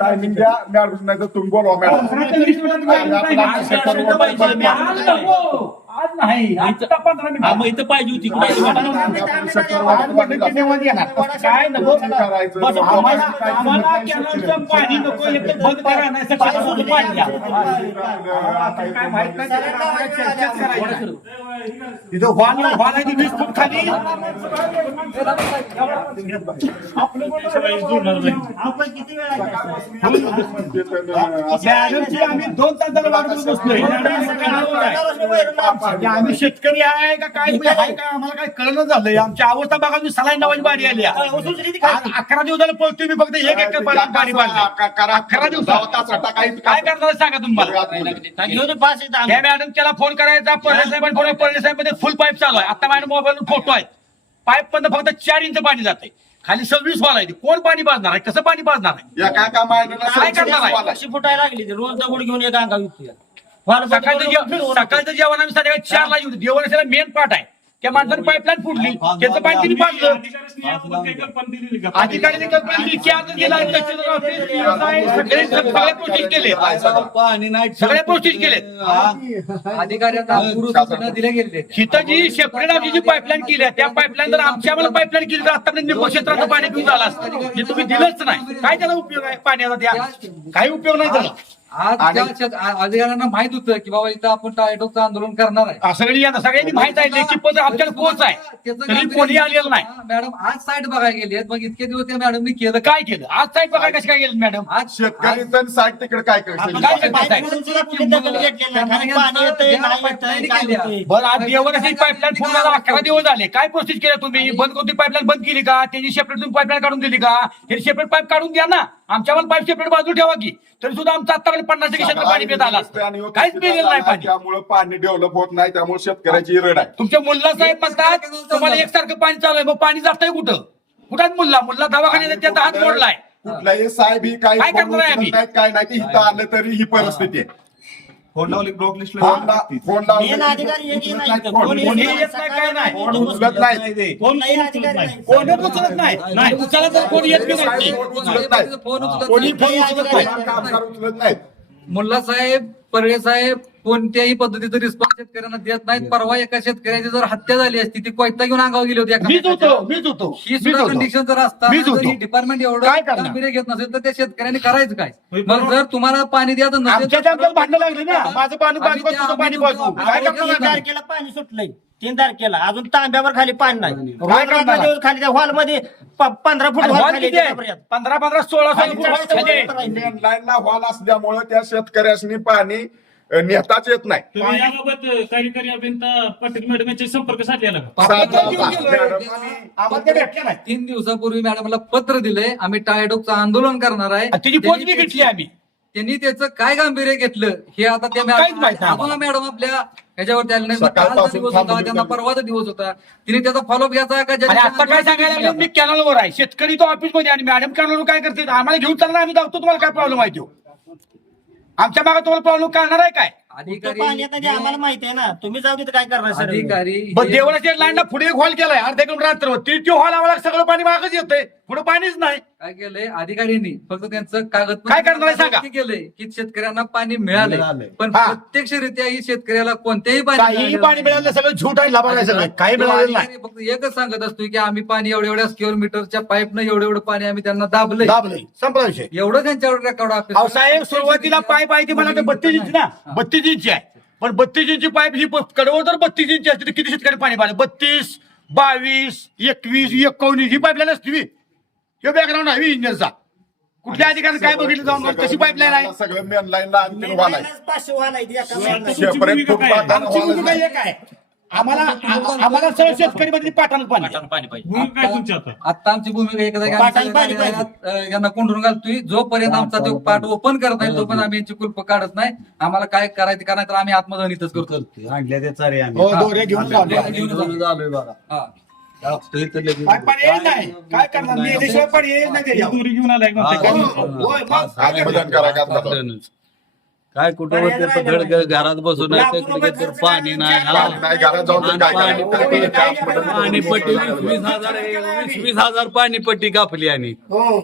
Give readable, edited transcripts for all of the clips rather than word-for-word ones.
Timing द्या madam, नाही तर तुम्ही बोलवा मॅडम. आज नाही, आता 15 मिनिटं. मग इथं पाहिजे होती कुठे काय नको आम्हाला कॅनलचं पाणी नको, एकदम बंद करा, नाही तर पाणी पाणी द्या. काय माहित नाही, चर्चाच करायची. तिथं वाहन आहे ती 20 फूट खाली. मॅडमची आम्ही 2 तास झालं वाट बघत बसलोय. आम्ही शेतकरी आहे का काय आहे का आम्हाला काय कळलं झालंय. आमची अवस्था बघा, मी सलाईन लावायची बारी आली. 11 दिवसाला पळतोय मी, फक्त एक एक पाणी बांधलं. 11 दिवसात काय करणार सांगा तुम्हाला. या मॅडम त्याला फोन करायचा, परळे साहेबांनी फोन, परळे साहेब मध्ये फुल पाईप चालू आहे. आता मॅडम मोबाईल फोटो आहेत, पाईप पण फक्त 4 इंच पाणी जाते, खाली 26 वाला आहे. कोण पाणी पाजणार आहे, कसं पाणी पाजणार आहे, काय करणार आहे. फुटायला लागली रोज दगड घेऊन एक अंगावर सकाळचं जेवण आम्ही संध्याकाळी 4 ला येऊ. जेवणाचा मेन पार्ट आहे. त्या माणसाने पाईपलाईन फुटली, त्याचं पाणी तिने पाजलं. अधिकाऱ्यांनी कल्पना दिली की आता गेला सगळ्या प्रोसेस केले, सगळ्या प्रोसेस केले. अधिकाऱ्यांना दिले गेले. हिथं जी सेपरेट आमची जी पाईपलाईन केली आहे, त्या पाईपलाईन जर आमच्या आम्हाला पाईपलाईन केली तर आतापर्यंत निम्म क्षेत्राचं पाणी पिऊन झालं असतं. हे तुम्ही दिलंच नाही. काय त्याला उपयोग आहे पाण्याचा, त्या काही उपयोग नाही झाला. आज अधिकाऱ्यांना माहित होतं की बाबा इथं आपण टाळेटोचं आंदोलन करणार आहे. सगळ्यांनी माहित आहे, लेखी पत्र आमच्याकडे पोहोच आहे, तरी कोणी आलेलं नाही. मॅडम आज साईट बघायला गेली, मग इतके दिवस त्या मॅडमनी केलं काय केलं. आज साईट बघा कशी काय गेली मॅडम. आज शेतकरी साईट तिकडे काय काय करते साहेब. बरं, आज देवराची पाईपलाईन फोन 11 दिवस झाले. काय प्रोसेस केल्या तुम्ही. बंद कोणती पाईपलाईन बंद केली का, त्याची सेपरेट तुम्ही पाईपलाईन काढून दिली का. हे सेपरेट पाईप काढून द्या ना, आमच्यावर पाईप सेपरेट बाजू ठेवा की, तरी सुद्धा आमचं आतापर्यंत 50 क्षेत्र पाणी पित आलं असतं. काहीच मिळेल नाही पाणी. त्यामुळे पाणी डेव्हलप होत नाही, त्यामुळे शेतकऱ्याची रड आहे. तुमच्या मुल्ला साहेब म्हणतात तुम्हाला एकसारखं पाणी चालू आहे, मग पाणी जातंय कुठं. कुठं मुल्ला दवाखान्यात त्याचा हात मोडलाय. कुठलाही साहेब ही काही काय करणार आहे आम्ही? काय नाही, की इथं आलं तरी ही परिस्थिती आहे. फोन लावली ब्लॉक लिस्ट कोणी येत नाही, काय नाही. उचलत नाही. कोणी उचलत नाही. नाही उचलत तर कोणी येत बी नाही. कोणी फोन उचलत नाही. कामगार उचलत नाहीत. मुल्ला साहेब, पर्ळे साहेब कोणत्याही पद्धतीचं रिस्पॉन्स शेतकऱ्यांना देत नाहीत. परवा एका शेतकऱ्याची जर हत्या झाली असती, ती कोयता घेऊन अंगावर गेली होती. मीच होतो. ही सुद्धा कंडिशन जर असताना जर ही डिपार्टमेंट काय एवढं करणार? गांभीर्य घेत नसेल तर त्या शेतकऱ्यांनी करायचं काय. मग जर तुम्हाला पाणी द्यायचं नसेल आमच्या भांडण लागले ना, माझं पाणी बाजू तुझं पाणी बाजू. काय करणार. 3 तारखेला पाणी सुटलंय, 3 तारखेला अजून तांब्यावर खाली पाणी नाही. काय करणार? खाली त्या हॉल मध्ये 15 फूट हॉल खाली 15 16 फूट खाली. मेन लाईनला हॉल असल्यामुळे त्या शेतकऱ्यांनी पाणी नेताच येत नाही. तुम्ही याबाबत कार्यकारी अभियंता पाटील मॅडम यांचे संपर्क साधलेला का? आम्हाला ते भेटलं नाही. 3 दिवसापूर्वी मॅडमला पत्र दिलंय, आम्ही टाळेटोकचं आंदोलन करणार आहे. तिची पोच बी घेतली आम्ही. त्यांनी त्याचं काय गांभीर्य घेतलं हे आता त्या काहीच माहित नाही अजून मॅडम आपल्या ह्याच्यावरती आले नाही. सकाळपासून कालचा दिवस होता, त्यांना परवाचा दिवस होता, तिने त्याचा फॉलोअप घ्यायचा का. आणि आता काय सांगायला लागलं, मी कॅनलवर आहे, शेतकरी तो ऑफिसमध्ये आणि मॅडम कॅनलवर काय करते. आम्हाला घेऊन चालणार, आम्ही दाखवतो तुम्हाला काय प्रॉब्लेम आहे तो. आमच्या मागे तुम्हाला प्रॉब्लेम करणार आहे काय. पाणी आता जे आम्हाला माहिती आहे ना, तुम्ही जाऊ तिथं काय करणार सर. अधिकारी देवळाच्या लाईनला पुढे एक हॉल केलाय, अर्ध्या किलोमीटर अंतरावर. ती हॉल आम्हाला सगळं पाणी मागच येतंय, पुढे पाणीच नाही. काय केलंय अधिकाऱ्यांनी, फक्त त्यांचं कागद काय करणार आहे सांगा? केलंय की शेतकऱ्यांना पाणी मिळालंय, पण हा. प्रत्यक्षरित्या ही शेतकऱ्याला कोणत्याही काहीही पाणी मिळालं सगळं झूट आहे, लाभार आहे सगळं, काही मिळालेलं नाही. अधिकारी फक्त एकच सांगत असतो की आम्ही पाणी एवढ्या स्क्वेअर मीटरच्या पाईपनं एवढं पाणी आम्ही त्यांना दाबलंय. दाबलंय, संपला विषय. एवढं त्यांच्यावर रेकॉर्ड अहो साहेब, सुरुवातीला पाईप आहे ती मला वाटतं 32 इंच ना, 32 इंची आहे. पण 32 इंची पाईप ही कडवर जर 32 इंची असते तर किती शेतकरी पाणी पाहिजे. 32, 22, 21, 19 ही पाईपलाईन असते. हे बॅकग्राऊंड आहे इंजिनचा. कुठल्या अधिकाऱ्याने काय बघितलं जाऊन कशी पाईपलाईन आहे. सगळं मेन लाईनला आणखी हॉल आहे. 500 हॉल आहे सेपरेट फुटपाथ आणि आमची हॉल भूमिका एक आहे, आम्हाला सर्व शेतकरी मध्ये पाठाण पाणी. भूमिका काय तुमची आता? आता आमची भूमिका एक यांना कोंडून घालतोय. जोपर्यंत आमचा तो पाठ ओपन करत नाही तोपर्यंत आम्ही यांची कुल्प काढत नाही. आम्हाला काय करायचं का नाही तर आम्ही आत्मदहनीतच करतो. आणल्या त्याचा रे हो, दोरे घेऊन चाललो. आलोय बघा. हा. काय पर्याय नाही, काय करणार. मी याच्याशिवाय पर्याय नाही त्याच्यावर. दोरी घेऊन आलाय म्हणते. होय, मग काय आणि करणार? भजन करा का आता? काय कुठं होते तर घरात बसून आहे, तिकडे तर पाणी नाही नाही, घरात जाऊन तर काय पाणी करायचं? पाणीपट्टी 20,000 पाणीपट्टी कापली आणि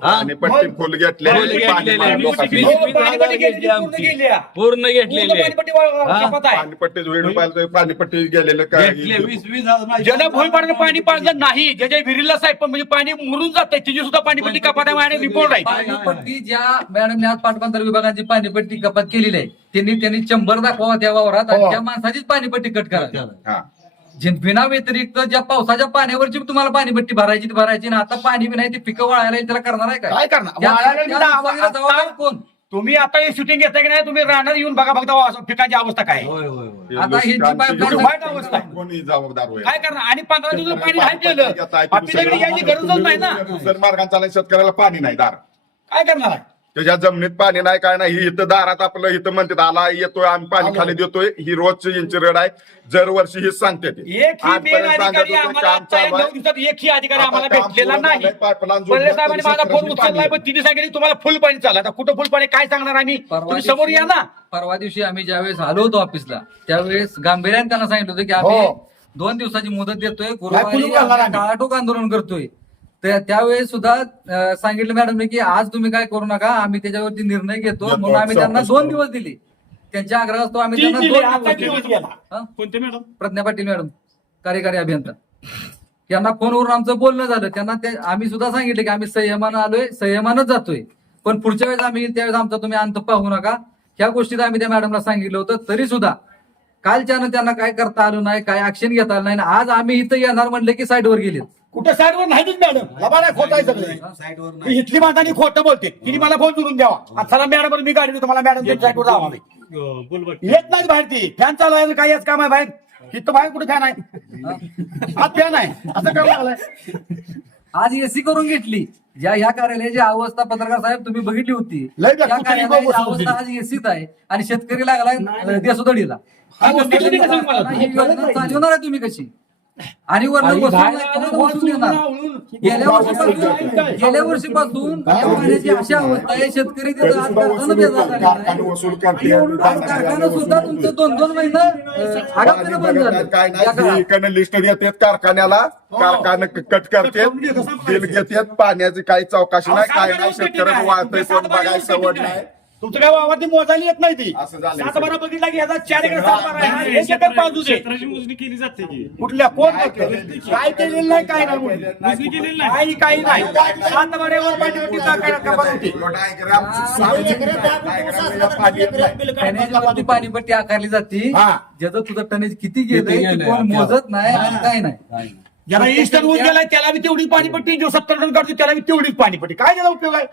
आणि पट्टी फुल घेतले फुल घेतलेले. 20,000 घेतली आमची पूर्ण घेतलेली पाणीपट्टी वेळ पाहिलं पाणीपट्टी गेलेलं काय घेतले 20,000 ज्याला भोईपाड्यानं पाणी पाजलं नाही, ज्याच्या विहिरीला साहेब पण म्हणजे पाणी मुरून जाते तिची सुद्धा पाणीपट्टी कपात आहे आणि रिपोर्ट आहे. पाणीपट्टी ज्या मॅडमने आज पाटबंधारे विभागाची पाणीपट्टी कपात केलेली आहे त्यांनी 100 दाखवा त्या वावरात आणि त्या माणसाचीच पाणीपट्टी कट करा. हा. बिना व्यतिरिक्त ज्या पावसाच्या पाण्यावरची तुम्हाला पाणीपट्टी भरायची ती भरायची ना आता पाणी बी नाही ते पिकं वाळायला येईल, त्याला करणार आहे काय करणार? त्या- वाळायला त्या सुद्धा जबाबदारीला जबाबदार कोण? तुम्ही आता हे शूटिंग घेताय की नाही, तुम्ही राहणार येऊन बघा फक्त पिकाची अवस्था काय आहे. होय होय होय. आता ह्यांची pipeline- एवढी वाईट अवस्था आहे. कोणी जबाबदार होईल? काय करणार? आणि 15 दिवस पाणी नाही केलं आपल्याकडे यायची गरजच नाही ना. दुसऱ्या मार्गाने चालायला शेतकऱ्याला पाणी नाही दार काय करणार? त्याच्या जमिनीत पाणी नाही काय नाही ही इथं दारात आपलं इथं म्हणतात आला येतोय आम्ही पाणी खाली देतोय ही रोजची यांची रड आहे दरवर्षी हीच सांगते ते. एक ही मेन आजपर्यंत सांगत अधिकारी होते, आम्हाला काम आता या चालू 9 आहे. दिवसात एकही अधिकारी आता आम्हाला काम भेटलेला सुरू नाही. झालंय, pipeline जोडलं, पल्ले साहेबांनी माझा फोन शेतकऱ्यांनी उचललाय पण तिने सांगितलं तुम्हाला फुल पाणी चाललं. आता कुठं फुल पाणी काय सांगणार आम्ही? तुम्ही समोर या ना. परवा दिवशी आम्ही ज्यावेळेस आलो होतो ऑफिसला त्यावेळेस गांभीर्याने त्यांना सांगितलं होतं की आम्ही हो. 2 दिवसाची मुदत देतोय काय गुरुवारी कुलूप घालणार आम्ही आम्ही? टाळाटोक आंदोलन करतोय. तर त्यावेळेस सुद्धा सांगितलं मॅडमने की आज तुम्ही काय करू नका आम्ही त्याच्यावरती निर्णय घेतो म्हणून आम्ही त्यांना 2 दिवस दिले. त्यांच्या आग्रहास्तव आम्ही तीन त्यांना दिले, 2 आता दिवस दिवस दिले. गेला. हं? कोणते मॅडम? प्रज्ञा पाटील मॅडम कार्यकारी अभियंता यांना फोनवरून आमचं बोलणं झालं. त्यांना आम्ही सुद्धा सांगितलं की आम्ही संयमानं आलोय संयमानच जातोय पण पुढच्या वेळेस आम्ही त्यावेळेस आमचा तुम्ही अंत पाहू नका ह्या गोष्टीत आम्ही त्या मॅडमला सांगितलं होतं. तरी सुद्धा कालच्यानं त्यांना काय करता आलं नाही काय ऍक्शन घेता आलं नाही आणि आज आम्ही इथं येणार म्हणले की साईडवर गेलेत. कुठं साईडवर नाहीच मॅडम लबा नाही खोट आहे सगळं. ही इथली माणसांनी खोटं बोलते तिने मला फोन जोडून द्यावा आता चला मॅडम मी गाडी देतो मला मॅडम साईडवर जावा आम्ही. बोल बघ. येत नाही बाहेर ती फॅन चालू आहे काय याच काम आहे बाहेर इथं बाहेर कुठे फॅन आहे हा फॅन आहे असं काम झालंय. आज एसी करून घेतली ज्या ह्या कार्यालयाची अवस्था पत्रकार साहेब तुम्ही बघितली होती लय त्या कुठे कार्यालयाची बसून अवस्था आज एसीत आहे आणि शेतकरी लागलाय देसोदडीला. हा गोष्ट तुम्ही कसं मला? ही योजना चालवणार आहे तुम्ही कशी आणि वरनं वसूल येणार. गेल्या वर्षीपासून या पाण्याची अशी अवस्था आहे शेतकरी तिथं आज कारखाना बेजार झालेला आहे. वसूल करते आज कारखाना सुद्धा तुमचं 2-2 महिने आगामी बंद झालं. काय या काळात. नाही इकडनं लिस्ट देतात कारखान्याला कारखाना कट करते बिल घेतात पाण्याची काही चौकशी नाही काय नाही शेतकऱ्याचं वाळतंय कोण बघायला सवड नाही तुमचं काय वावरती मोजायला येत नाही ती असं झालंय. 7 बारा बघितला की याचा 4 एकर 7 बारा आहे. एक एकर बाजू दे. क्षेत्राची मोजणी केली जाते की कुठल्या कोण काय केलेलं नाही काय नाही मोजणी केलेली नाही. काही काही नाही 7 बाऱ्यावर पाठीवरती कपात होती. टनेजवरती पाणीपट्टी आकारली जाते हा. ज्याचं तुझं टनेज किती गेलंय ते कोण मोजत नाही आणि काय नाही. ज्याला ईस्टर्न ऊस गेलाय त्याला बी तेवढी पाणीपट्टी जो 70 टन काढतो त्याला बी तेवढीच पाणीपट्टी काय त्याला उपयोग आहे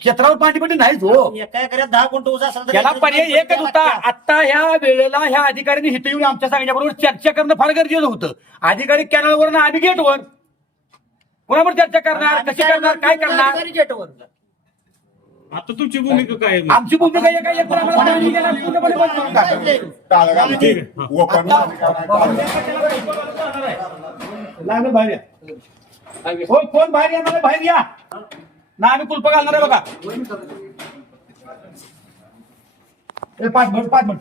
क्षेत्रावर पाणीपट्टी नाहीच हो. एका एकरात 10 गुंठ ऊस असेल तर त्याला पर्याय एकच होता. आता ह्या वेळेला ह्या अधिकाऱ्यांनी इथे येऊन आमच्या सांगण्याबरोबर चर्चा करणं फार गरजेचं होतं. अधिकारी कॅनलवर ना आम्ही गेटवर कोणावर चर्चा करणार कशी करणार काय करणार गेटवर आता तुमची भूमिका काय आहे? आमची भूमिका एक आहे, एक तर आम्हाला पाणी गेलं, पूर्णपणे बंद करून टाका. ओपन लागलं बाहेर या. हो कोण बाहेर या मला बाहेर या ना आम्ही कुलप घालणार आहे बघा. 5 मिनिट 5 मिनिट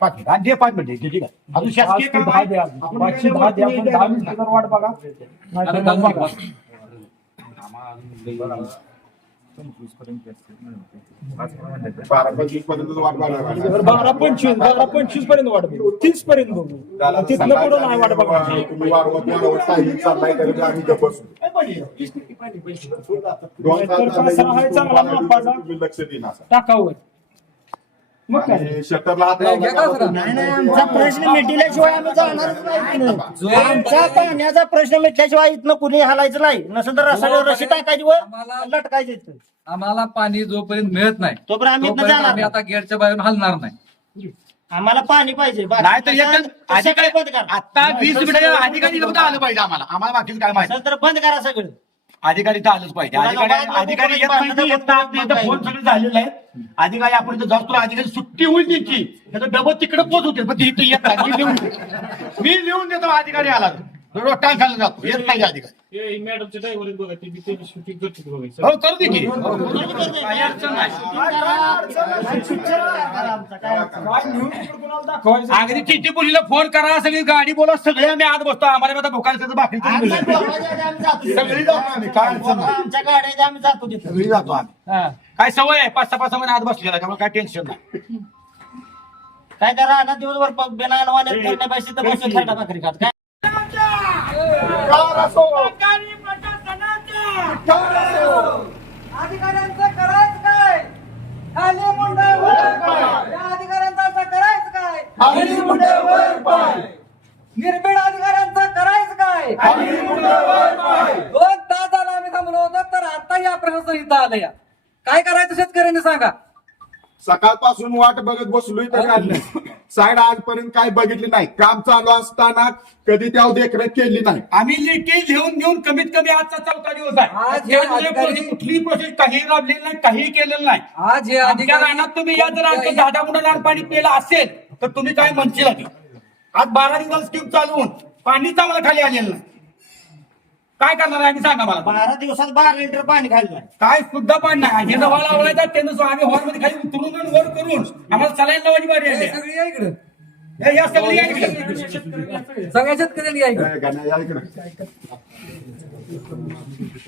5 मिनिट आणि जे 5 मिनिट ठीक आहे अजून शासकीय काम आहे. आपण वाट बघा बारा 25 पर्यंत वाट बघायला 12-25 पर्यंत वाट बघू 30 पर्यंत बघू तिथनं पुढं नाही वाट बघा. तुम्ही वाढवत काही चाललाय तरी आम्ही गप्प बसू. दोन तास झाले, तुम्ही लक्ष देईन असं. टाकावर मग काय आणि शटरला हात घ्या का लावला जरा? नाही आमचा प्रश्न मिटिल्याशिवाय आम्ही जाणारच नाही इथनं. आमचा पाण्याचा प्रश्न मिटल्याशिवाय इथनं कुणी हलायचं नाही नसेल तर रशी टाकायची वर आम्हाला- लटकायचं इथं. आम्हाला पाणी जोपर्यंत मिळत नाही तोपर्यंत आम्ही इथनं तोपर्यंत जाणार आम्ही आता गेटच्या बाहेरून हलणार नाही. आम्हाला पाणी पाहिजे बाकी नाही तर कशाला- एक कशाला बंद करा आता 20 मिनिटं अधिकारी फक्त आलं पाहिजे आम्हाला बाकीचं काय माहिती असेल तर बंद करा सगळं. अधिकारी तर आलंच पाहिजे. अधिकारी येत नाही ते येत नाही. इथं फोन सगळे झालेले आहेत. अधिकारी आपण इथं जातो अधिकारी सुट्टी होईल त्यांची त्याचं डबल तिकडे पोच होते पण ती इथं येत नाही. मी लिहून देतो अधिकारी आला टाळ खायला जातो येत नाही अधिकारी हे मॅडमचे ड्रायव्हर आहेत बघा ते शूटिंग करतील बघा हो करू दे की काही अडचण नाही अगदी चिठ्ठी पोलीसला फोन करा सगळी गाडी बोला सगळे आम्ही आज बसतो आम्हाला आता भोकायचं बाकी सगळी जातो आम्ही काय अडचण नाही. आमच्या गाड्या आम्ही जातो तिथे सगळी जातो आम्ही काय सवय आहे 5-6 महिने आज बसलेला त्यामुळे काय टेन्शन नाही काय त्या राहणार दिवसभर बिना अनवाण्यात फिरण्यापाशी तर बसून खाटा भाकरी खात काय अधिकाऱ्यांचं करायचं काय खाली मुंडे वर पाय या अधिकाऱ्यांचं असं करायचं काय खाली मुंडे वर पाय निर्भीड अधिकाऱ्यांचं करायचं काय खाली मुंडे वर पाय 2 तास झाला आम्ही थांबलो होतो तर आता या प्रशासन इथं आलं या काय करायचं शेतकऱ्यांनी सांगा सकाळपासून वाट बघत बसलोय तर नाही साईड आजपर्यंत काय बघितली नाही काम चालू असताना कधी त्यावर देखरेख केली नाही आम्ही लेखी लिहून घेऊन कमीत कमी आजचा 4था दिवस आहे आज हे अधिकारी- कुठली प्रोसेस काही राबलेली नाही काही केलेलं नाही आज हे आमच्या अधिकारी रानात तुम्ही या जर आमचं 10 गुणा लहान पाणी पिलं असेल तर तुम्ही काय म्हणशील आधी आज 12 दिवस स्कीम चालवून पाणीच आम्हाला खाली आलेलं नाही काय करणार आहे आम्ही सांगा मला 12 दिवसात 12 लिटर पाणी खाल्लं काय सुद्धा पाणी नाही हे हॉल आवडायचा त्यानं आम्ही हॉलमध्ये खाली उतरून आणि वर करून आम्हाला सलाईन लावायची बारी आली आहे. सगळी या इकडं या सगळी या इकडे. सगळ्या शेतकऱ्यांनी या इकडं या इकडं.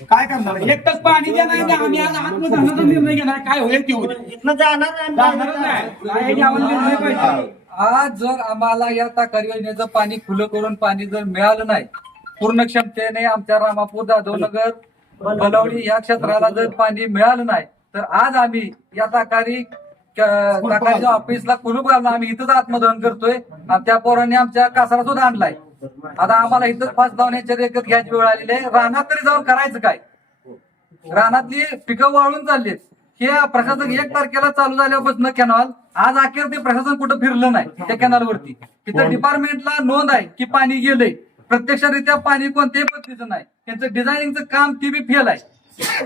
काय करणार एक तास पाणी द्या नाही आम्ही आज आत्मधनाचा निर्णय घेणार काय होईल ते होईल इथनं जाणार जाणारच नाही. काय आम्हाला निर्णय पाहिजे. आज जर आम्हाला या ताकारी योजनेचं पाणी खुलं करून पाणी जर मिळालं नाही पूर्ण क्षमतेने आमच्या रामापूर जाधवनगर बलवडी या क्षेत्राला जर पाणी मिळालं नाही तर आज आम्ही या ताकारीच्या ऑफिसला कुलूप घालून आम्ही इथंच आत्मदहन करतोय आणि त्या पोरांनी आमच्या कासारा सुद्धा आणलाय आता आम्हाला इथंच फास लावण्याच्या रेखत घ्यायची वेळ आलेली आहे रानात तरी जाऊन करायचं काय रानातली पिकं वाळून चाललीत हे प्रशासन 1 तारखेला चालू झाल्यापासून कॅनॉल आज अखेर ते प्रशासन कुठं फिरलं नाही त्या कॅनॉलवरती तिथं डिपार्टमेंटला नोंद आहे की पाणी गेलंय प्रत्यक्षरित्या पाणी कोणत्याही पद्धतीचं नाही त्यांचं डिझायनिंगचं काम ती बी फेल आहे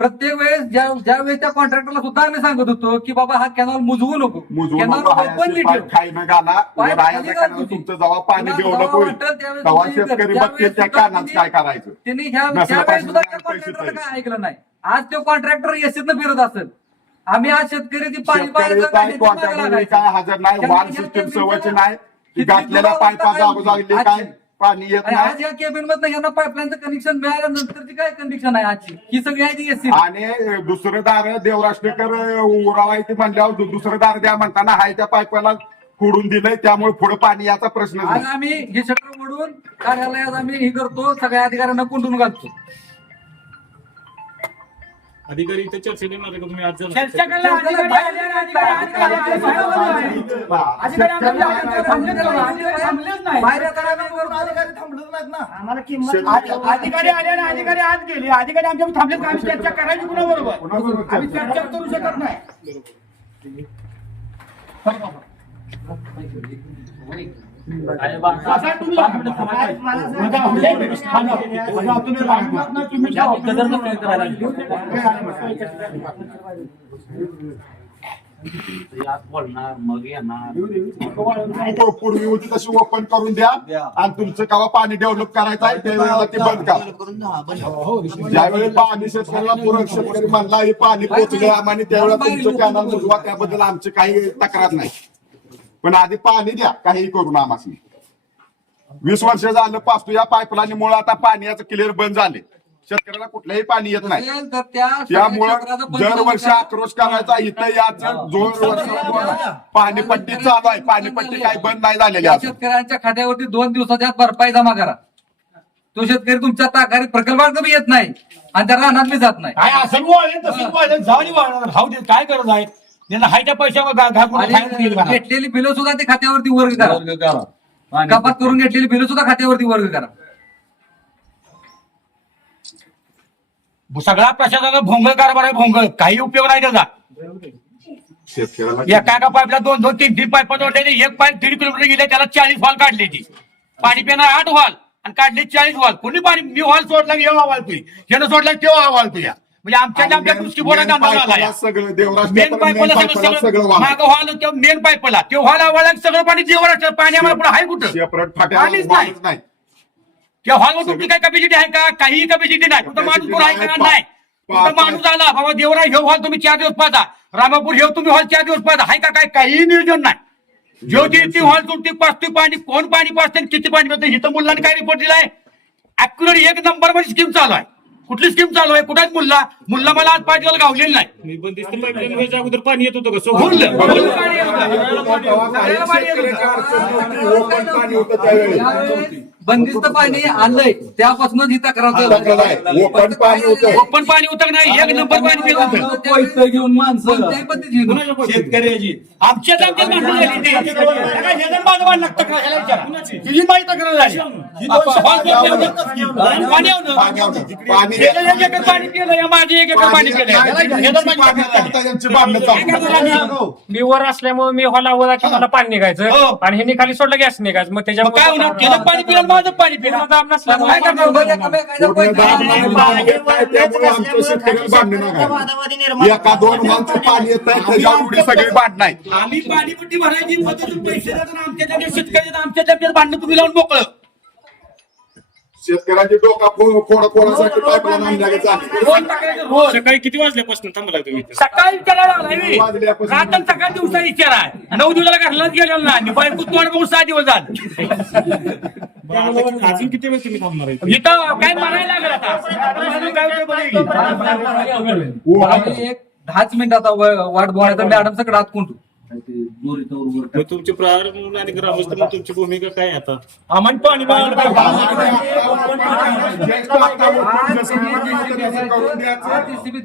प्रत्येक वेळेस ज्या वेळेस त्या कॉन्ट्रॅक्टरला सुद्धा आम्ही सांगत होतो की बाबा हा कॅनॉल मुजवू नको मुजवू कॅनॉल नको, हाय ओपनली अशी ठेव खाई न घाला पाईप राहायचं खाली कारण घाल तुझी. तुमचं जेव्हा पाणी तुला डेव्हलप जेव्हा होईल वाटेल त्यावेळेस तेव्हा तुम्ही शेतकरी त्यावेळेस बघतील त्या सुद्धा कारणात काय करायचं त्यांनी ह्या नसलं त्यावेळेस सुद्धा पाहिजे त्या पैसे कॉन्ट्रॅक्टरला तरी. काय ऐकलं नाही आज तो कॉन्ट्रॅक्टर एसीतनं फिरत असेल आम्ही आज शेतकरी ती पाणी शेतकरी काय कॉन्ट्रॅक्टर काय हजर नाही वाल सिस्टीम सवयची नाही ती घातलेल्या पाईपा जागोजागली काय पाणी येत आणि नाही आज या केबिन मधनं यांना पाईपलाईनचं कनेक्शन मिळाल्यानंतरची काय कंडिशन आहे आजची ही सगळी आहे ती एसी आणि दुसरं दार देवराष्ट्रेकर उरावायची म्हणल्यावर दुसरं दार द्या म्हणताना हाय त्या पाईपाला फोडून दिलंय त्यामुळे पुढे पाणी याचा प्रश्न आज नाही आम्ही हे शटर मोडून कार्यालयात आम्ही हे करतो सगळ्या अधिकाऱ्यांना कोंडून घालतो अधिकारी इथे चर्चेत येणार आहे का तुम्ही आज जर चर्चा करायला अधिकारी आले आणि अधिकारी थांबलेच नाही. आम्हाला किंमत अधिकारी आले आणि अधिकारी आज गेले अधिकारी आमच्या थांबलेत आम्ही चर्चा करायची कुणाबरोबर कोणाबरोबर आम्ही चर्चा करू शकत नाही असा तुम्ही पूर्वी होती तशी ओपन करून द्या आणि तुमचं केव्हा पाणी डेव्हलप करायचं आहे त्यावेळेला ते बंद करा ज्यावेळी पाणी शेतकऱ्याला पूरक शेतकरी म्हणला हे पाणी पोचले आम्हाला त्यावेळेला तुमचं कॅनल बुजवा त्याबद्दल आमची काही तक्रार नाही पण आधी पाणी द्या काही करून आम्हाला 20 वर्ष झालं पाचतो या पाईपलाईनमुळे आता पाण्याचं क्लिअर बंद झाले शेतकऱ्याला कुठलंही पाणी येत नाही असेल तर त्या त्यामुळं क्षेत्राचं दरवर्षी आक्रोश करायचा इथं याचं जोर वर्ष पाणीपट्टी चालू आहे पाणीपट्टी काही बंद नाही झालेली त्या अजून शेतकऱ्यांच्या खात्यावरती 2 दिवसाच्या आत भरपाई जमा करा तो शेतकरी तुमच्या ताकारी प्रकल्पात बी येत नाही आणि त्या रानात बी जात नाही काय असं वाढेल तसं वाढेल जाऊन वाढणार भाऊ दे काय गरज आहे त्यांना हायच्या पैशावर घालून आणि खायला दिलं का? घेतलेली बिलं सुद्धा ते खात्यावरती वर्ग करा कपात करून घेतलेली बिलं सुद्धा खात्यावरती वर्ग करा सगळा प्रशासनाचा भोंगळ कारभार आहे भोंगळ काही उपयोग नाही त्याचा शेतकऱ्याला एका पाईपला 2-2-3 पाईप जोडले एक पाईप 1.5 किलोमीटर गेले त्याला 40 हॉल काढले ती पाणी पिणार 8 हॉल आणि काढले 40 हॉल कोणी पाणी मी हॉल सोडला की हॉल तुझी ज्यानं सोडला तेव्हा हॉल तुझ्या म्हणजे आमच्या दुसरी बोला आला सगळं मेन देवराष्ट्र पाईपला सगळं मागं हॉल मेन पाईपला ते हॉल आवाळा सगळं पाणी देवराष्ट्र पाणी आम्हाला पुढे आहे कुठं सेपरेट पाणीच नाही. नाही त्या हॉलवर तुमची काय कॅपॅसिटी आहे का? काही कॅपॅसिटी नाही. तुमचा माणूस पुरा आहे का? नाही. तुमचा माणूस आला बाबा देवराय हे हॉल तुम्ही 4 दिवस पाहता, रामापूर हे तुम्ही हॉल 4 दिवस पाहता, आहे का? काय काही नियोजन नाही. जेवढी ती हॉल तुमची पाचती पाणी, कोण पाणी पाचते किती पाणी पाहते, हिथं मुलांनी काय रिपोर्ट दिलाय? अॅक्युरेट 1 नंबर मध्ये स्कीम चालू आहे. कुठली स्कीम चालू आहे? कुठेच मुल्ला मला आज 5 दिवस गावलेलं नाही. मी बंदिस्त पाईपलाईन व्हायच्या अगोदर पाणी येत होतं का? फुल सोबत फुल पाणी येत होतं. सगळ्याला पाणी येत होतं. ओपन पाणी होतं त्यावेळी. बंदिस्त पाणी आणलंय त्यापासूनच ही तक्रार ओपन पाणी होतं. ओपन पाणी होतं का नाही? 1 नंबर पाणी पित होतं. घेऊन माणसं कोणत्याही पद्धतीने शेतकऱ्याची आमच्याच भांडण झाली ते. त्याला हे जण बाजूला लागतं का? ह्याला विचारा. तुझी माहिती तक्रार झाली. पाणी पाणी गेलं 1 एकर पाणी केलं, या माझे 1 एकर पाणी केलं. हे जण माझी तक्रार झाली. यांची भांडणं चालू. मी वर असल्यामुळे मी हॉला की मला पाणी हो. निघायचं आणि ह्यांनी खाली सोडलं गॅस निघायचं. मग मग काय होणार? त्याचं पाणी पिलं, माझं पाणी पिलं. दाब नसल्यामुळे काय करणार? पूर्ण दाब नाही त्यामुळे आमच्या शेतकऱ्याला भांडणं नका. वादावादी निर्माण एका 2 माणसं पाणी येत आहे त्याच्यावर एवढी सगळी भांडण नाही. आम्ही पाणीपट्टी भरायची पद्धतीतून पैसे देतो, आमच्या जागेत शेतकरी आमच्या जागेत भांडणं तुम्ही लावून मोकळं. शेतकऱ्याची डोका फोडासाठी पाईपलाईन आणल्या जाते. रोज टाकायचं रोज. सकाळी किती वाजल्यापासून थांबला तुम्ही इथं? सकाळी विचारायला आलाय मी. वाजल्यापासून. रात्र सकाळ दिवसा विचार आहे. 9 दिवसाला घरलाच गेलेला नाही. बायको तोंड बघून 6 दिवस झाले. बरं, आता अजून किती वेळ तुम्ही थांबणार आहे? इथं काय म्हणायला लागलं आता? काय होतंय बघा. आम्ही एक 10 मिनिटात वाट बघायचा मॅडम सगळं आत कोणतो मग तुमचे प्रहार म्हणून आणि ग्रामस्थ म्हणून तुमची भूमिका काय आहे आता? आम्हाला पाणी मिळालं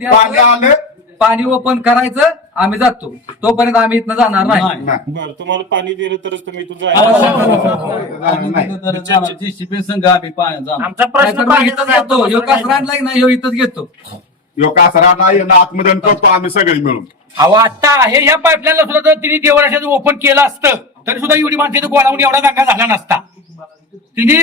पाणी आलं पाणी ओपन करायचं, आम्ही जातो. तोपर्यंत आम्ही इथनं जाणार नाही. बरं, तुम्हाला पाणी दिलं तरच तुम्ही इथून जेसीबी संघ आम्ही पाण्याचा आमचा प्रश्न नाहीतर मग इथंच घेतो. ह्यो कचरा आणलाय नाही, ह्यो इथंच घेतो. यो कासरा नाही आतमध्ये करतो आम्ही सगळे मिळून. अहो आता आहे या पाईपलाईनला सुद्धा जर तिने देवराशाचं ओपन केलं असतं तरी सुद्धा एवढी माणसं इथं गोळावून एवढा दंगा झाला नसता. तिने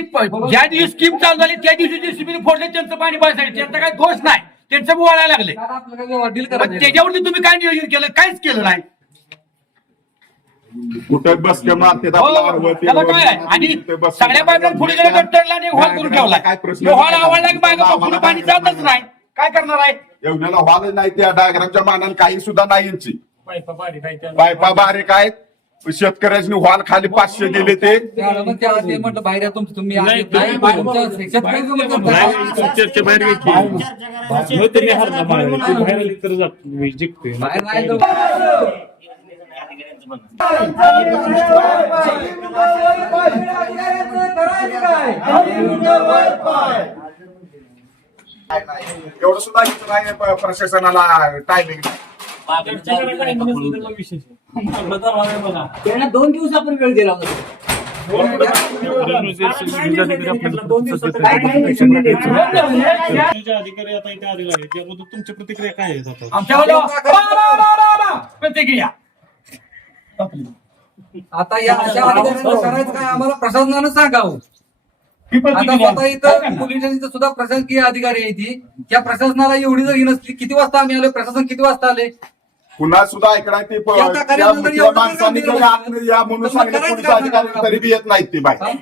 ज्या दिवशी स्कीम चालू झाली त्या दिवशी जेसीबीने फोडले त्यांचं पाणी पाहिजे, त्यांचा काही दोष नाही, त्यांचं वळायला लागले. आता आपलं काय व्यवहार डील पण करायचं त्याच्यावरती तुम्ही काय नियोजन केलं? काहीच केलं नाही. कुठं बसके मारते हो, त्याला काय आहे? आणि सगळ्या पाईपलाईन पुढे गेल्या गट्टरला आणि हॉल करून ठेवला. हॉल आवडला की मागं पुढे पाणी जातच नाही. काय करणार आहे? एवढ्याला व्हायला नाही त्या डायग्रामच्या मानाने काही सुद्धा नाही यांची. पाईपा बारीक आहे त्या. पायपा बारीक आहेत. शेतकऱ्याची व्हाल खाली 500 गेले ते. मॅडम त्या आधी म्हटलं बाहेर या तुम्ही नाही, नाही, तुमच्या शेतकऱ्याचं म्हणतात. नाही, चर्चा बाहेर घ्यायची. मग तुम्ही हरला बाहेर. ती बाहेर आली तर जात जिंकतोय. बाहेर नाही जाऊ. एवढं सुद्धा इथं नाही प्रशासनाला टायमिंग. त्यांना 2 दिवसापूर्वी वेळ दिला होता. अधिकारी आता इथे आलेले आहेत, त्याबद्दल तुमच्या प्रतिक्रिया काय आहेत आता? आमच्यावर प्रतिक्रिया आता या अशा अधिकाऱ्यांना करायचं काय आम्हाला प्रशासनानं सांगावं. आता स्वतः इथं पोलीस स्टेशनचं सुद्धा प्रशासकीय अधिकारी आहे ती. त्या प्रशासनाला एवढी जर ही नसली, किती वाजता आम्ही आलो, प्रशासन किती वाजता आले? पुन्हा सुद्धा ऐकणार ते त्या कार्यालयात त्या माणसांनी तरी आतमध्ये या म्हणून सांगितलं पोलीस अधिकारी तरी बी येत नाहीत ते बाहेर.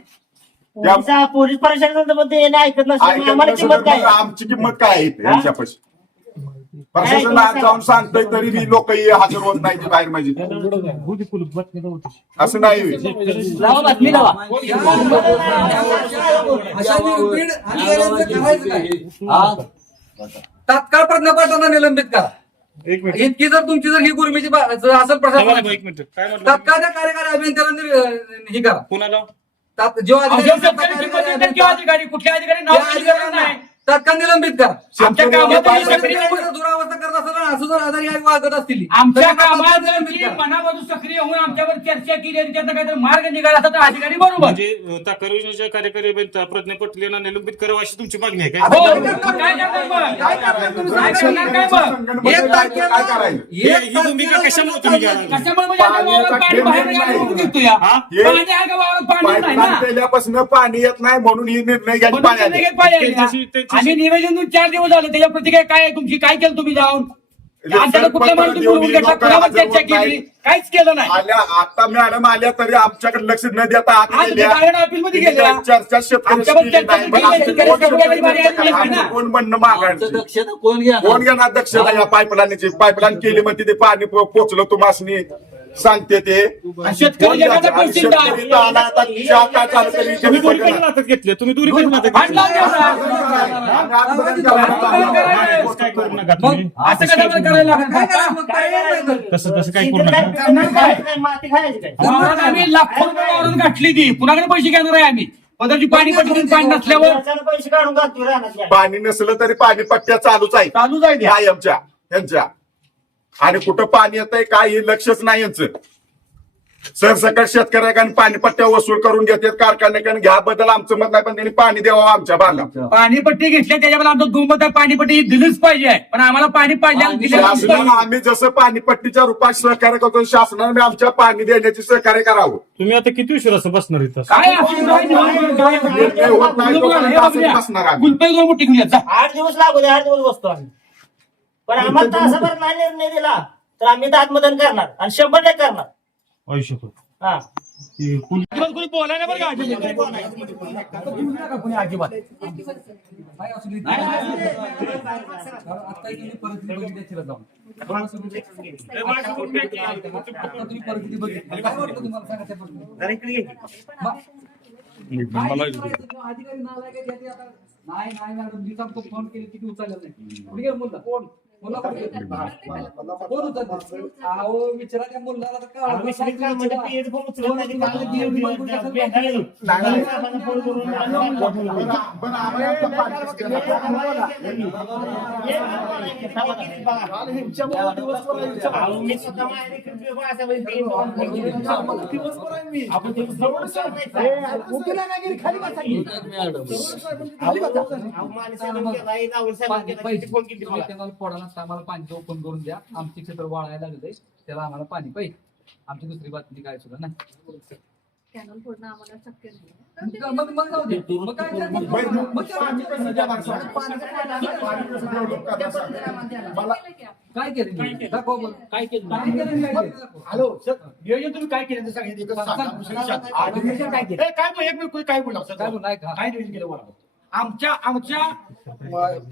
पोलीस प्रशासनाचं पण ते ऐकत नसल्यामुळे आम्हाला ऐकत किंमत काय? नसेल आमची किंमत काय आहे इथे यांच्यापाशी? प्रशासन आज जाऊन सांगतोय तरी बी लोक हजर होत नाही ते बाहेर म्हणजे असं नाही होईल. लावा बातमी लावा. अशा निरुपीड अधिकाऱ्यांचं करायचं काय? तात्काळ प्रज्ञापाठांना निलंबित करा. एक मिनिट इतकी जर तुमची जर ही गुरमीची असेल थांबा, प्रशासन, एक मिनिट काय म्हटलं? तात्काळ त्या कार्यकारी अभियंत्याला ही करा. कुणाला? जो अधिकारी कुठल्या अधिकारी नाव नाही. तात्काळ निलंबित करा. आमच्या कामात सक्रिय दुरावस्था करत असताना असं जर आधारी वागत असतील, आमच्या कामात मनामधून सक्रिय होऊन आमच्यावर चर्चा केली आणि त्याचा काहीतरी मार्ग निघाला असता तर अधिकारी बरोबर. म्हणजे तक्रार योजनेच्या कार्यकारी अभियंता प्रज्ञा पटेल यांना निलंबित करावं अशी तुमची मागणी आहे हो, काय? काय करणार मग? काय करणार काय मग? काय करायचं? ही भूमिका कशामुळे तुम्ही घ्याल? कशामुळे म्हणजे आता वावरात पाणी बाहेर निघायला बघू देतो या. हा? पाणी आहे का वावरात? पाणी नाही ना. पहिल्यापासून पाणी येत नाही म्हणून ही निर्णय घ्यायची म्हणून ते पाण्याने. निघेल पाहिजे ना. आम्ही निवेदन देऊन 4 दिवस झाले. त्याच्या प्रतिक्रिया काय आहे तुमची? काय केलं तुम्ही जाऊन? आमच्याकडे कुठल्या माणूस बोलवून घेतला, कुणावर चर्चा केली, काहीच केलं नाही. आल्या आता मॅडम आल्या तरी आमच्याकडे लक्ष न देता आत आज गेल्या. नारायण ऑफिसमध्ये गेल्या. चर्चा शेतकऱ्याशी आमच्यावर केली नाही. चर्चा पण आमचं केली, कोण शेतकऱ्याची बारी आली आम्ही ना. कोण म्हणणं मागायचं दक्षता कोण घ्या कोण घेणार दक्षता या पाईपलाईन केली मग तिथे पाणी पोचलं तुम्हाला सांगते ते आणि शेतकरी जगाचा आणि पोशिंदा. शेतकरी इथं आला आता चहा काय झालं तरी तुम्ही दोरी इथे पण हातात घेतले तुम्ही दोरी पण हातात भांडण लावून घेतली. द्या. काय करू नका तुम्ही असं कसं बरं करायला काय करा मग? काय करायचं? तसं करू इथं नका. काय करणार काय? माती खायची काय? वावरात आम्ही लाखो रुपये वावरून गाठली ती, कुणाकडे पैसे घेणार आहे आम्ही? पदरची पाणी पट्टी पाणी नसल्यावर घरच्यानं पैसे काढून घालतो रानातल्या. पाणी नसलं तरी पाणी पट्ट्या चालूच आहे चालू जाईल या. कायमच्या यांच्या आणि कुठं पाणी येतंय काय हे लक्षच नाही यांचं सरसकट शेतकऱ्याकडे पाणी पट्ट्या वसूल करून घेतात कारखान्याकडे घ्या बद्दल आमचं मत नाही पण त्यांनी पाणी द्यावं आमच्या भागात पाणीपट्टी घेतली त्याच्यावर आमचं दुमत पाणीपट्टी दिलीच पाहिजे, पण आम्हाला पाणी पाहिजे शासनाला आम्ही जसं पाणीपट्टीच्या रूपात सहकार्य करतो शासनाने आमच्या पाणी देण्याची सहकार्य करावं तुम्ही आता किती उशीर असं बसणार इथं काय असं निर्णय होत नाही तोपर्यंत असंच बसणार आम्ही. गुलपई गोमू टिकून येत जा. 8 दिवस लागू दे, 8 दिवस बसतो आम्ही. पण आम्हाला तासाभर नाही निर्णय दिला तर आम्ही आत्मदन करणार आणि 100% करणार. आयुष्य हा कोणी बोलायला बरं का अजिबात. कोणी अजिबात काय असू दे. आता तुम्ही परिस्थिती बघितली असेल जाऊन. आता तुम्ही परिस्थिती बघितली. काय वाटतं तुम्हाला सांगा त्या परिस्थितीत? अधिकारी नालायक आहेत, याचे आता नाही मॅडम मी सांगतो फोन केले किती उचलले नाही. कुठे गेला मुलगा? कोण उचलले? अहो विचारा त्या मुलाला तर काय आम्ही सरकार म्हणजे PH पण उचलत नाही, पण आम्हाला आमचं अहो, मी स्वतः माझ्या इकडे असं म्हणजे आपण ते जवळ त्यांना फोडायला आम्हाला पाणी ओपन करून द्या. आमचे क्षेत्र वाळायला लागलंय, त्याला आम्हाला पाणी पाहिजे. आमची दुसरी बातमी काय सुद्धा नाही. कॅनल फोडणं आम्हाला शक्य नाही. मग जाऊ दे. मग काय काय केलं? दाखव बरं. काय केलं काय केलं? हॅलो सर नियोजन तुम्ही काय केलं ते सांगितलं एकच सांगा. काय केलं? काय बोल एक मिनिट काय बोला सर काय बोल नाही का? काय नियोजन केलं बोला. आमच्या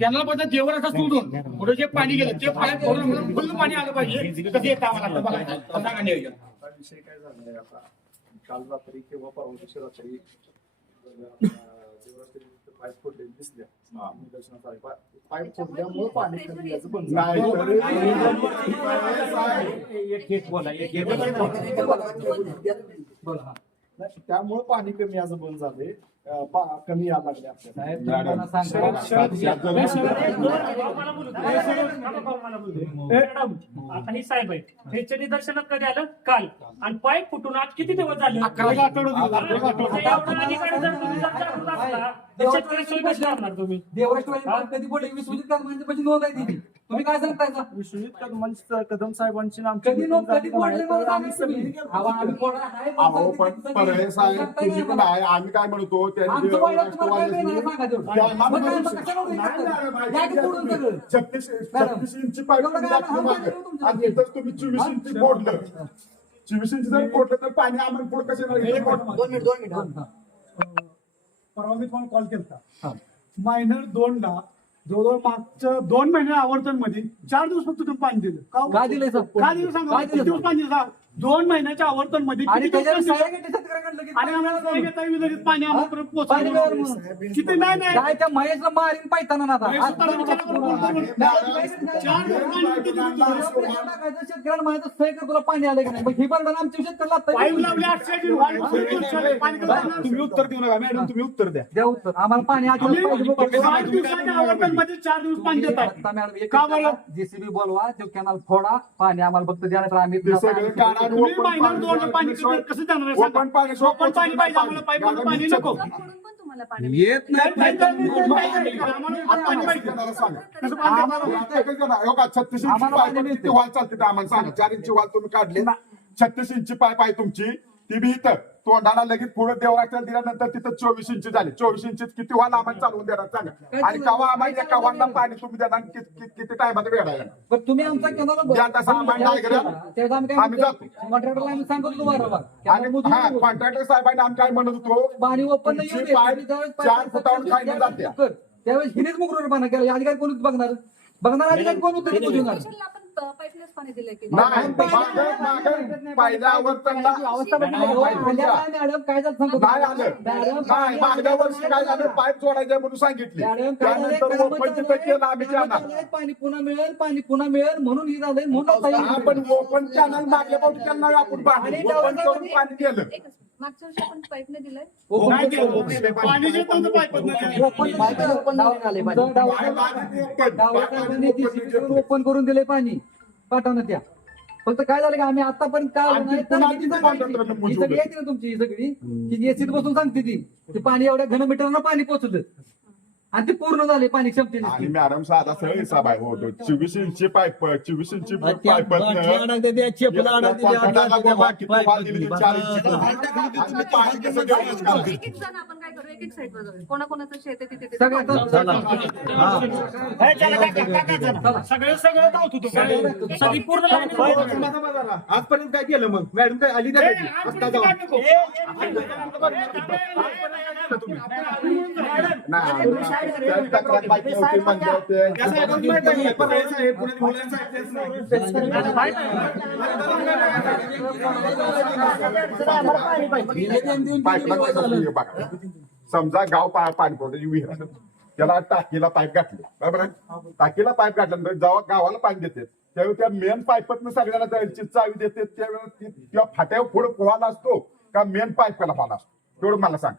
कॅनल बद्दल जेवण असं सोडून पुढे जे पाणी गेलं ते पाणी फुल पाणी आलं पाहिजे कसं येतं आम्हाला बघायचं सांगा नियोजन. विषय काय झालाय आता काल रात्री किंवा परवा दिवशी रात्री पाईप फोडले दिसल्या निदर्शनास आले. पाईप फोडल्यामुळे पाणी कमी यायचं बंद बोला. त्यामुळे पाणी कमी यायचं बंद झाले कमी यायला लागले आपल्याला. साहेब तुम्हाला सांगा. मॅडम आता हे साहेब आहेत ह्याच्या निदर्शनात कधी आलं काल आणि पाईप फुटून आज किती दिवस झाले शेतकरी सोय कशी करणार तुम्ही देवराष्ट्रवादी कधी बोलले विश्वजित कदमांची पैसे नोंद आहे दिली. तुम्ही काय सांगताय? विश्वजित कदम साहेबांची कधी बोलले मला सांगा तुम्ही. आम्ही कोणाला आहे पण अहो पण पर्याय साहेब तुम्ही पण आहे आम्ही काय म्हणतो आमचं वाईट तुम्हाला काय मिळणार आहे सांगा तेवढं. मग काय मग कशाला उगाच या की पुढून सगळं. 36 इंची पाईप एवढं काय टाकली मागे. आणि इथं तुम्ही 24 इंची फोडलं 24 इंची जर फोडलं तर पाणी आम्हाला पुढे कसे परवा मी तुम्हाला कॉल केला मायनर 2ला जवळजवळ मागच्या 2 महिन्या आवर्तन मध्ये 4 दिवस फक्त तुम्ही पाणी दिलं काय दिलंय सर? काय दिवस सांगा काय किती दिलं दिवस पाणी दिलं 2 महिन्याच्या आवर्तन मध्ये आणि किती दिवस त्याच्यावर पाणी दिलं? सहाय्यक शेतकऱ्याकडे लगेच आणि आम्हाला पाणी लगेच आम्ही लगेच पाणी आम्हाला परत पाणी पोहोचवलं. मिळालं म्हणून. किती नाही काय त्या महेशला मारीन पायताना ना आता. महेश सुतारला विचारा बरं कोण कोण? 4 दिवस पाणी किती दिलं? शेतकऱ्याला माहिती सही कर तुला पाणी आलं की नाही. मग ही पण आमच्या शेतकऱ्याला पाईप लावले 800 पाणी कसं येणार? तुम्ही उत्तर देऊ नका मॅडम तुम्ही उत्तर द्या. द्या उत्तर. आम्हाला पाणी तुम्ही आधी 8 दिवसाच्या आवर्तन मध्ये 4 दिवस पाणी देत आहे. आता मॅडम एक का बरं? जेसीबी बोलवा तो कॅनल फोडा पाणी आम्हाला फक्त द्या नाही तर आम्ही तुम्ही महिन्यात 2 पाणी कसं देणार आहे सांगा? ओपन पाणी ओपन पाणी पाहिजे आम्हाला पाईप पाणी नको. फोडून पण तुम्हाला पाणी येत नाही. आम्हाला पाणी पाहिजे. कसं पाणी देणार? 36 इंची पाईप किती वाल चालते ते आम्हाला सांगा. 4 इंची वाल तुम्ही काढले 36 इंची पाईप आहे तुमची ती बी इथं तोंडाला लगेच पुढे देवराष्ट्राला दिल्यानंतर तिथं 24 इंच झाले. 24 इंच किती वाहन आम्हाला चालवून देणार सांगा. आणि कवा आम्हाला एका वाहनाला पाणी तुम्ही देणार किती टायमात वेळायला पण तुम्ही आमचा केंद्राला जे आता सामान काय करा, आम्ही जातो. कॉन्ट्रॅक्टरला आम्ही सांगतो बरोबर आणि हा कॉन्ट्रॅक्टर साहेबांनी आम्ही काय म्हणत होतो, पाणी ओपन नाही तुमची पाईप 4 फुटावर खायला जाते. त्यावेळेस हिनेच मुकरूरपणा केला. अधिकारी कोण बघणार अधिकारी कोण होते ते बघणार. स्टेशनला आपण पाईपनेच पाणी दिलंय की नाही मागं पहिल्यावर त्यांना अवस्था मॅडम काय झालं सांगतो नाही आलं. नाही मागल्या वर्षी काय झालं, पाईप जोडायचं म्हणून सांगितले. मॅडम काय झालंय, त्यानंतर ओपन तिथं केलं आम्ही कॅनल. पाणी पुन्हा मिळेल म्हणून ही झालंय म्हणून आपण ओपन कॅनल मागल्या पासून त्यांना आपण पाणी ओपन करून पाणी केलं. एकच मागच्या वर्षी आपण पाईपने दिलंय. नाही केलं. पाणी जे नव्हतं पाईपच नाही. ओपन करून दिले पाणी पाठवणं त्या. फक्त काय झालं का आम्ही आतापर्यंत काय आणि नाही, पुन्हा तर तिथं ही कॉन्ट्रॅक्टरनं सगळी मोजलं. येते ना तुमची ही सगळी की एसीत बसून सांगते ती पाणी एवढ्या घनमीटरनं पाणी पोहोचलं आणि ते पूर्ण झाले पाणी आणि क्षमतेने. मॅडम साधा सरळ हिसाब आहे होतो. 24 इंची पाईप 24 इंची पाईप एक एक जण आपण काय करू, एक एक साईडवर जाऊया. कोणाकोणाचं शेत आहे तिथे तिथे सगळ्यात सगळं धावतो तो. सगळी पूर्ण आजपर्यंत काय केलं मग मॅडम काय आली नाही कधी? आता जाऊ. समजा गाव पाणी पुरवठ्याची विहीर आहे. त्याला टाकीला पाईप घातले बरोबर आहे. टाकीला पाईप घातल्यानंतर जेव्हा गावाला पाणी देते त्यावेळी त्या मेन पाईपतनं सगळ्यांना जायची चावी देते त्यावेळेला त्या फाट्यावर पुढे पोहायला असतो का मेन पाईपला पाला असतो तेवढं मला सांग.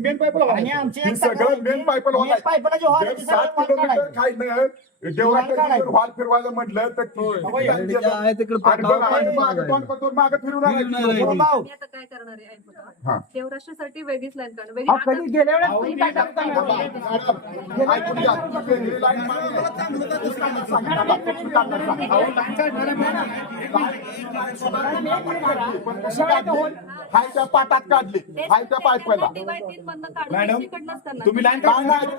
मेन पाईपला आणि आमची ही सगळं मेन पाईपला मेन पाईपला जे हॉल आहे ते 7 सगळं किलोमीटर काढायचं. खायनं देवराष्ट्रात हॉल फिरवायचं म्हटलं तर मागे फिरून आणायची. भाऊ, मी आता काय करणार आहे ऐक हा. बघा. देवराष्ट्रासाठी वेगळीच लाईन काढणार अहो, वेगळी कधी गेल्या वेळेस तुम्ही काय करता मॅडम? ऐकून घ्या. वेगळी लाईन पण कशी काढली? हाय त्या पाटात काढली, हाय त्या पाईपला. मॅडम तुम्ही लाईन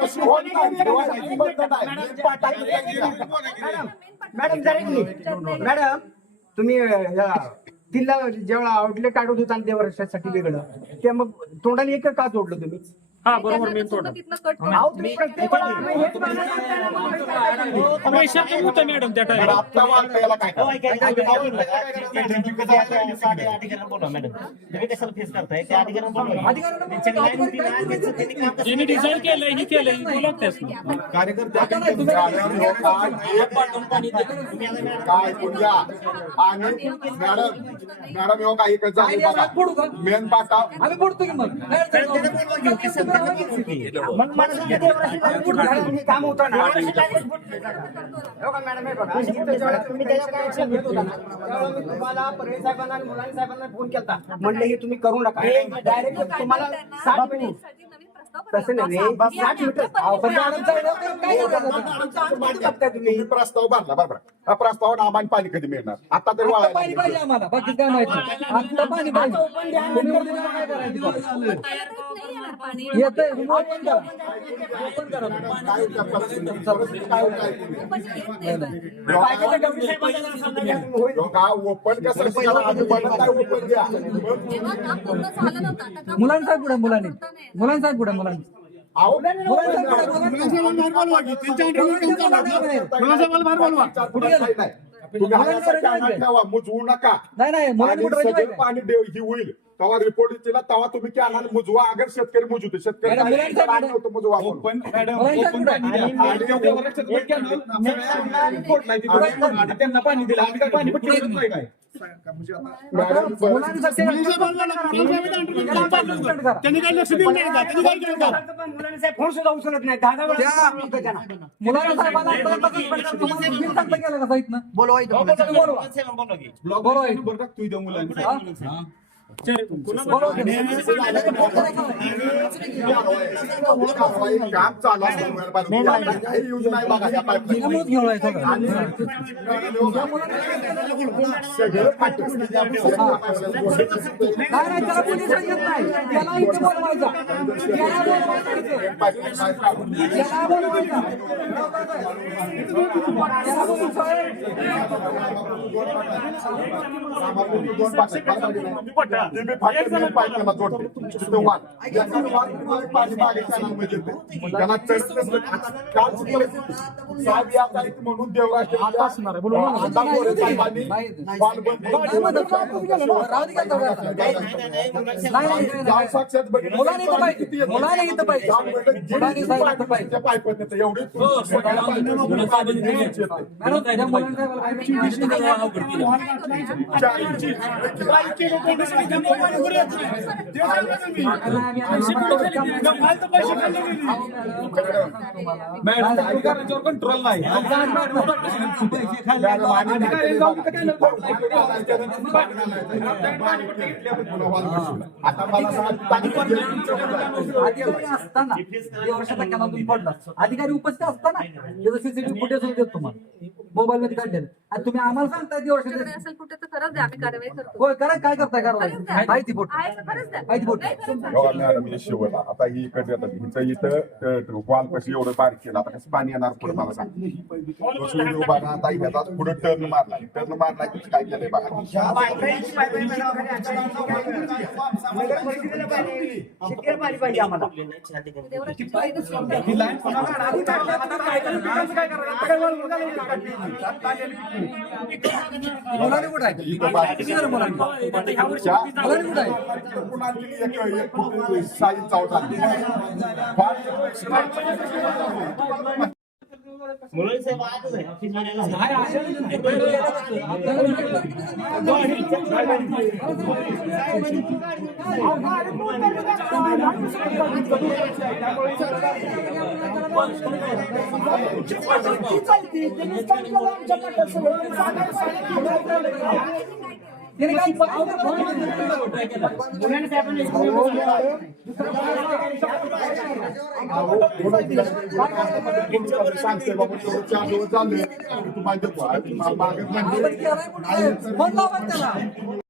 कशी होत नाही, देवाची बंद नाही. पाटात मॅडम जरा इकडे. मॅडम तुम्ही तिला जेव्हा आउटलेट काढत होता ना देवराष्ट्रासाठी वेगळं, ते मग तोंडाला एक का जोडलं तुम्ही? हा बरोबर मेन तोंड अहो, तुम्ही प्रत्येक वेळा आम्ही हेच मागणार. प्रेशर कमी होतं मॅडम त्या टाइम. आता वाटतं याला काय ज्यांनी डिझाईन केलंय हे केलंय बोला त्याच काय पुण्या आणि मॅडम येऊ काही झाले बघा मेन पाटा आम्ही पडतो की मग मग मला सांगा, देवराष्ट्राला हे काम होतं ना. हो का मॅडम, हे बघा. इथं जेव्हा तुम्ही त्याच्यावर काय action घेत होता ना, तेव्हा मी तुम्हाला परवीन साहेबांना आणि मुलानी साहेबांना फोन केला. म्हटलं हे तुम्ही करू नका. हे डायरेक्ट तुम्हाला 60 मिनिट तसं नाही 60 मीटर. तुम्ही प्रस्ताव बांधला बरोबर. हा प्रस्तावावर आम्हाला पाणी कधी मिळणार? आता तरी आता पाणी पाहिजे आम्हाला, बाकी काय माहिती. आता पाणी पाहिजे. तुम्ही वरती जाऊन काय करायचं? येतंय, ओपन करा. ओपन करा. ओपन कसं आम्ही बनत नाही, ओपन द्या. मुलांचा पुढे मुलांचा पुढे मुलांचा अहो, तुम्ही हाताचा कॅमेरा ठेवा, मुजवू नका. नाही मुलांनी आणि पुढे सगळं पाणी ही होईल तेव्हा रिपोर्ट दिला तेव्हा तुम्ही कॅनल मुजवा. अगर शेतकरी मुजवते शेतकरी मॅडम, मुलांचा पाणी नव्हतं मुजवा म्हणून. त्यांना पाणी दिलं आम्ही काय पाणी पटकन काय मॅडम त्यांनी काही लक्ष दिलं नाही का? त्यांनी काय केलं का? मुलांनी साहेब फोन सुद्धा उचलत नाही. 10 वेळा बोलतो त्यांना. मुलांना साहेबांना तुम्हाला बिल सांगता गेलं का साईटनं? बोलवा इथं. बरोबर आहे. नंबर टाक तू इथं मुलांचा. काम चालू असतं काही यूज नाही बघा या पाईपलाईन सगळं म्हणून कंट्रोल नाही आता मला असताना वर्षाचा कॅनॉल पडला अधिकारी उपस्थित असताना त्याचं सीसीटीव्ही फुटेज देतो तुम्हाला मोबाईल मध्ये काढलेलं आणि तुम्ही आम्हाला सांगताय तुमच्याकडे असेल कुठे तर खरंच द्या, आम्ही कारवाई करतो. होय करा काय करताय कारवाई खरंच द्या. माहिती फोटो आहे तर खरंच द्या. माहिती फोटो नाही खरंच द्या. बघा मॅडम हे शेवट आता ही इकडे येतात हिचं इथं वाल कशी एवढं बारीक केलं आता कसं पाणी येणार पुढे मला सांग उभा ना आता ह्याचा पुढे टर्न मारला की काय केलंय बघा शेतकरी पाणी पाहिजे आम्हाला. देवराची पाहिजे सोडून मुलाने कुठं आहे इथं बारीक किती जण मुलांनी मुलाने कुठं आहे पुन्हा आणखी एक फूट साईज चावत आली सांगते बाबा 4 दिवस झाले तुम्हाला फोन लावा त्याला